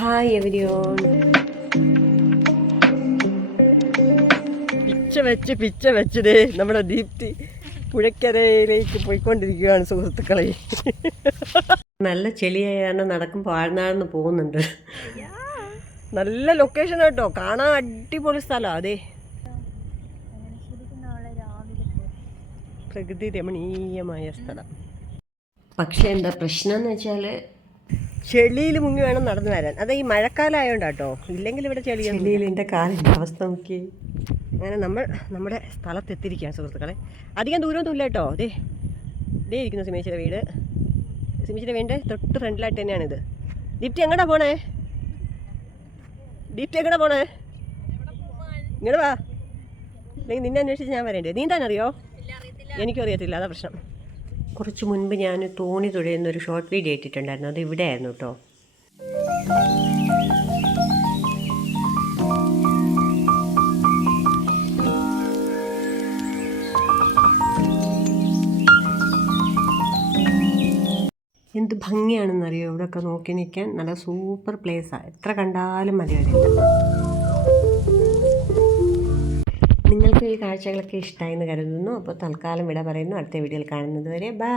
Hi എവരിയോൺ. പിച്ച വെച്ചതേ നമ്മുടെ ദീപ്തി പുഴക്കരയിലേക്ക് പോയിക്കൊണ്ടിരിക്കുകയാണ് സുഹൃത്തുക്കളെ. നല്ല ചെളിയായ കാരണം നടക്കുമ്പോൾ ആഴ്ന്നാഴ്ന്ന് പോകുന്നുണ്ട്. നല്ല ലൊക്കേഷൻ കേട്ടോ, കാണാൻ അടിപൊളി സ്ഥലം. അതെ, പ്രകൃതി രമണീയമായ സ്ഥലം. പക്ഷേ എന്താ പ്രശ്നം എന്ന് വെച്ചാൽ ചെളിയിൽ മുങ്ങി വേണം നടന്നു വരാൻ. അത് ഈ മഴക്കാലം ആയതുകൊണ്ടാട്ടോ, ഇല്ലെങ്കിൽ ഇവിടെ ചെളിയിൽ എൻ്റെ കാലിൻ്റെ അവസ്ഥ നോക്കി. അങ്ങനെ നമ്മൾ നമ്മുടെ സ്ഥലത്തെത്തിയിരിക്കുകയാണ് സുഹൃത്തുക്കളെ. അധികം ദൂരമൊന്നും ഇല്ല കേട്ടോ. ഇതേ ഇരിക്കുന്നു സിമേച്ചിയുടെ വീട്. സിമേച്ചിയുടെ വീടിൻ്റെ തൊട്ട് ഫ്രണ്ടിലായിട്ട് തന്നെയാണിത്. ദീപ്തി എങ്ങോട്ടാ പോണേ? ദീപ്തി എങ്ങോട്ടാ പോണേ? ഇങ്ങോട്ട് വാ, അല്ലെങ്കിൽ നിന്നെ അന്വേഷിച്ച് ഞാൻ വരേണ്ടേ. നീന്താനറിയോ? എനിക്കും അറിയത്തില്ല, അതാ പ്രശ്നം. കുറച്ച് മുൻപ് ഞാൻ തോണി തുഴയുന്നൊരു ഷോർട്ട് വീഡിയോ ഇട്ടിട്ടുണ്ടായിരുന്നു. അത് ഇവിടെ ആയിരുന്നു കേട്ടോ. എന്ത് ഭംഗിയാണെന്നറിയോ ഇവിടെയൊക്കെ നോക്കി നിൽക്കാൻ. നല്ല സൂപ്പർ പ്ലേസാണ്, എത്ര കണ്ടാലും മതി വരില്ല. നിങ്ങൾക്ക് ഈ കാഴ്ചകളൊക്കെ ഇഷ്ടമായെന്ന് കരുതുന്നു. അപ്പോൾ തൽക്കാലം വിട പറയുന്നു. അടുത്ത വീഡിയോയിൽ കാണുന്നത് വരെ ബൈ.